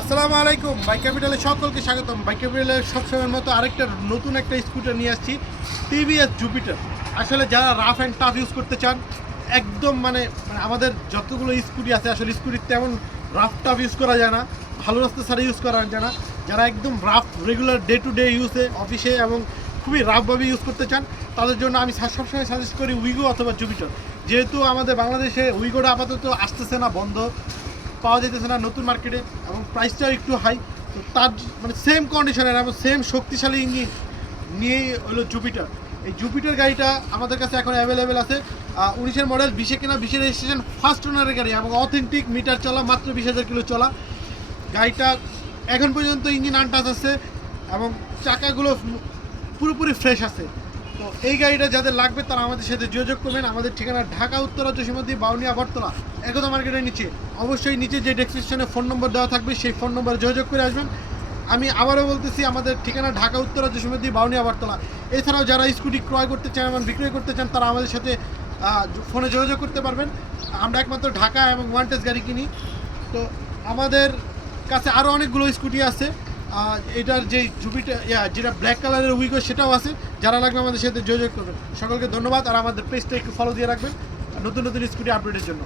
আসসালামু আলাইকুম। বাইক ক্যাপিটালে সকলকে স্বাগতম। বাইক ক্যাপিটালের সবসময়ের মতো আরেকটা নতুন একটা স্কুটার নিয়ে আসছি, টিভিএস জুপিটার। আসলে যারা রাফ অ্যান্ড টাফ ইউজ করতে চান, একদম মানে আমাদের যতগুলো স্কুটি আছে, আসলে স্কুটি তেমন রাফ টাফ ইউজ করা যায় না, ভালো রাস্তা ছাড়া ইউজ করা যায় না। যারা একদম rough regular day to day ইউজে অফিসে এবং খুবই রাফভাবে ইউজ করতে চান, তাদের জন্য আমি সবসময় সাজেস্ট করি উইগো অথবা জুপিটার। যেহেতু আমাদের বাংলাদেশে উইগোটা আপাতত আসতেছে না, বন্ধ পাওয়া যেতেছে না নতুন মার্কেটে, এবং প্রাইসটাও একটু হাই। তো তার মানে সেম কন্ডিশনের এবং সেম শক্তিশালী ইঞ্জিন নিয়েই হলো জুপিটার। এই জুপিটার গাড়িটা আমাদের কাছে এখন অ্যাভেলেবেল আছে। 19-এর মডেল, 20-এ কেনা, 20-এর রেজিস্ট্রেশন, ফার্স্ট ওনারের গাড়ি এবং অথেন্টিক মিটার চলা, মাত্র 20,000 কিলো চলা গাড়িটা। এখন পর্যন্ত ইঞ্জিন আনটাচ আছে এবং চাকাগুলো পুরোপুরি ফ্রেশ আছে। তো এই গাড়িটা যাদের লাগবে তারা আমাদের সাথে যোগাযোগ করবেন। আমাদের ঠিকানা ঢাকা উত্তরা জসীমদ্দি বাউনিয়া বটতলা একতা মার্কেটের নিচে। অবশ্যই নিচে যে ডেসক্রিপশনে ফোন নম্বর দেওয়া থাকবে সেই ফোন নম্বরে যোগাযোগ করে আসবেন। আমি আবারও বলতেছি, আমাদের ঠিকানা ঢাকা উত্তরা জসীমদ্দি বাউনিয়া বটতলা। এছাড়াও যারা স্কুটি ক্রয় করতে চান এবং বিক্রয় করতে চান তারা আমাদের সাথে ফোনে যোগাযোগ করতে পারবেন। আমরা একমাত্র ঢাকা এবং ওয়ান্টেজ গাড়ি কিনি। তো আমাদের কাছে আরও অনেকগুলো স্কুটি আছে। এটার যে জুপিটার যেটা ব্ল্যাক কালারের উইগো সেটাও আছে। যারা লাগবে আমাদের সাথে যোগাযোগ করবেন। সকলকে ধন্যবাদ, আর আমাদের পেজটা একটু ফলো দিয়ে রাখবেন নতুন নতুন স্কুটি আপডেটের জন্য।